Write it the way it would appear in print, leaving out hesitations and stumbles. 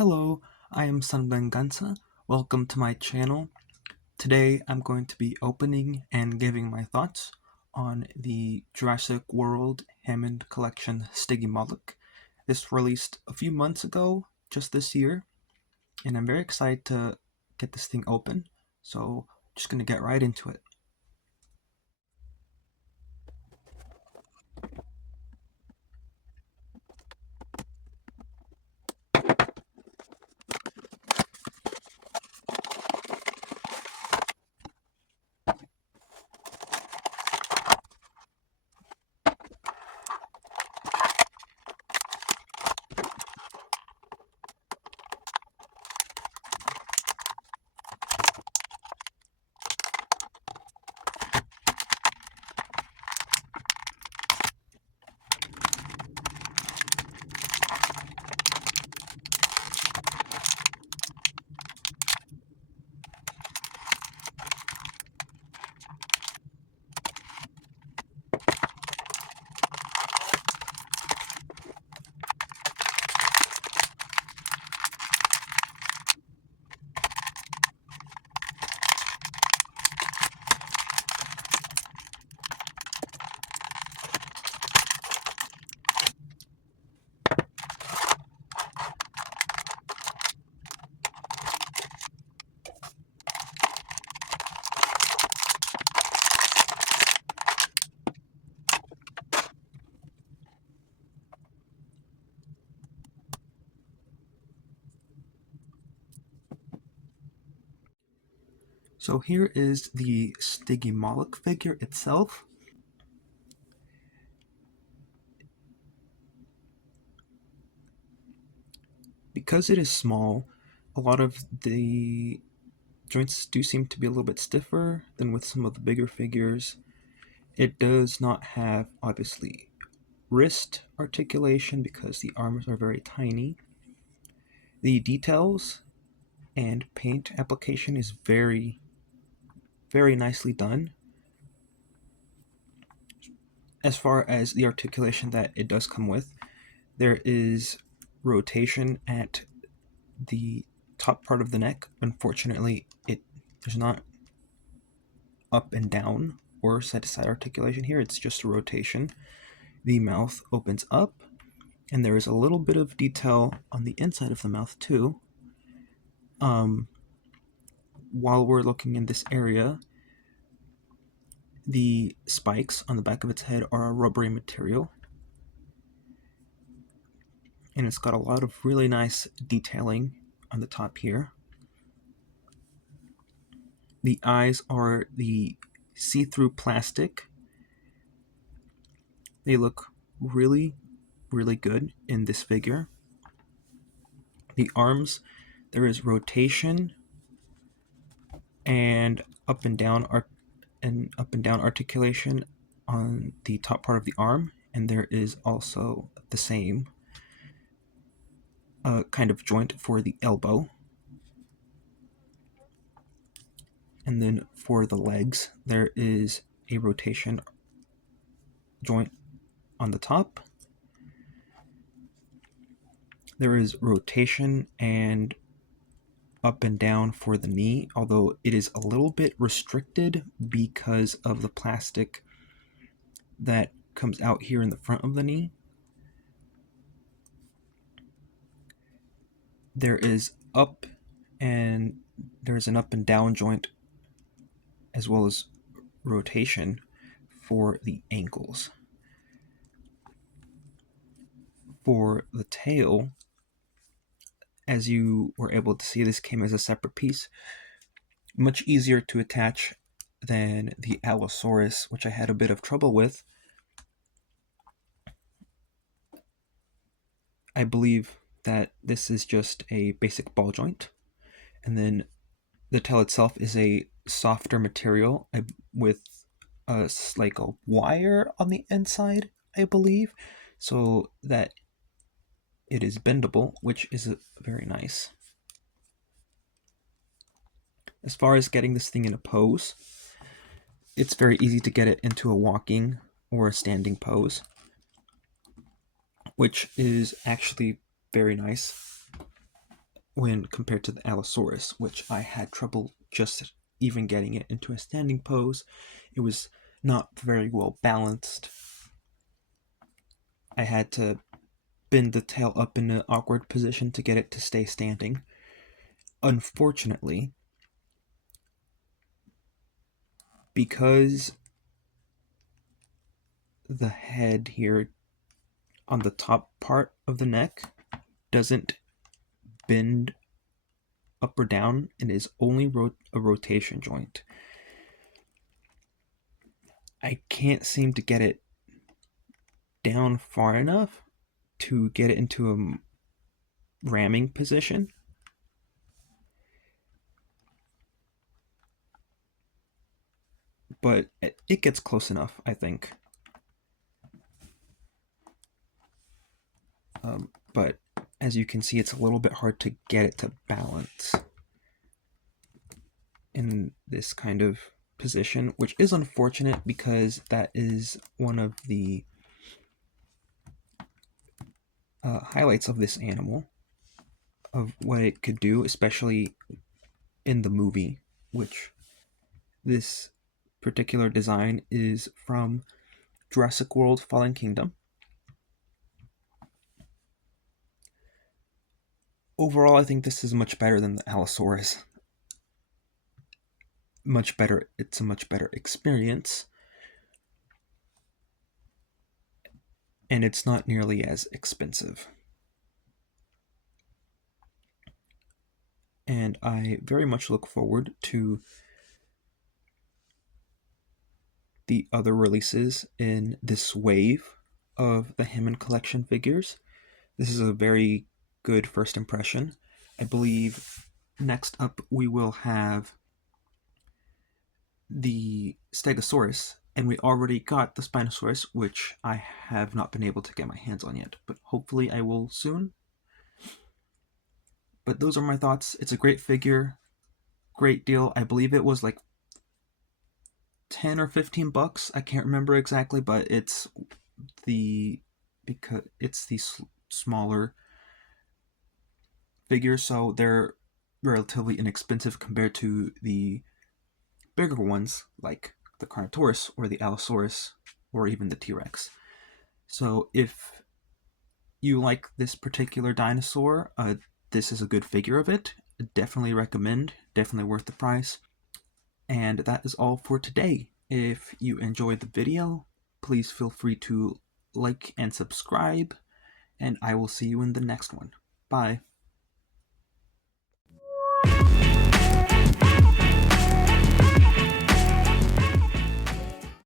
Hello, I am Sanbangansa. Welcome to my channel. Today I'm going to be opening and giving my thoughts on the Jurassic World Hammond collection Stygimoloch. This released a few months ago, just this year, and I'm very excited to get this thing open, so just going to get right into it. So here is the Stygimoloch figure itself. Because it is small, a lot of the joints do seem to be a little bit stiffer than with some of the bigger figures. It does not have, obviously, wrist articulation because the arms are very tiny. The details and paint application is very, very nicely done. As far as the articulation that it does come with, there is rotation at the top part of the neck. Unfortunately, there's not up and down or side to side articulation here, it's just a rotation. The mouth opens up, and there is a little bit of detail on the inside of the mouth too. While we're looking in this area, the spikes on the back of its head are a rubbery material, and it's got a lot of really nice detailing on the top here. The eyes are the see-through plastic. They look really, really good in this figure. The arms, there is rotation and up and down articulation on the top part of the arm, and there is also the same kind of joint for the elbow. And then for the legs, there is a rotation joint on the top. There is rotation and up and down for the knee, although it is a little bit restricted because of the plastic that comes out here in the front of the knee. There is there's an up and down joint as well as rotation for the ankles. For the tail, as you were able to see, this came as a separate piece. Much easier to attach than the Allosaurus, which I had a bit of trouble with. I believe that this is just a basic ball joint, and then the tail itself is a softer material with like a wire on the inside, I believe, so that it is bendable, which is very nice. As far as getting this thing in a pose, it's very easy to get it into a walking or a standing pose, which is actually very nice. when compared to the Allosaurus, which I had trouble just even getting it into a standing pose. It was not very well balanced. I had to bend the tail up in an awkward position to get it to stay standing. Unfortunately, because the head here on the top part of the neck doesn't bend up or down and is only a rotation joint, I can't seem to get it down far enough to get it into a ramming position. But it gets close enough, I think. But as you can see, it's a little bit hard to get it to balance in this kind of position, which is unfortunate because that is one of the highlights of this animal, of what it could do, especially in the movie, which this particular design is from Jurassic World Fallen Kingdom. Overall, I think this is much better than the Allosaurus. Much better. It's a much better experience. And it's not nearly as expensive. And I very much look forward to the other releases in this wave of the Hammond collection figures. This is a very good first impression. I believe next up we will have the Stegosaurus, and we already got the Spinosaurus, which I have not been able to get my hands on yet, but hopefully I will soon. But those are my thoughts. It's a great figure, great deal. I believe it was like 10 or 15 bucks. I can't remember exactly, but it's the smaller figures, so they're relatively inexpensive compared to the bigger ones like the Carnotaurus or the Allosaurus or even the T-Rex. So if you like this particular dinosaur, this is a good figure of it. Definitely recommend, definitely worth the price. And that is all for today. If you enjoyed the video, please feel free to like and subscribe, and I will see you in the next one. Bye.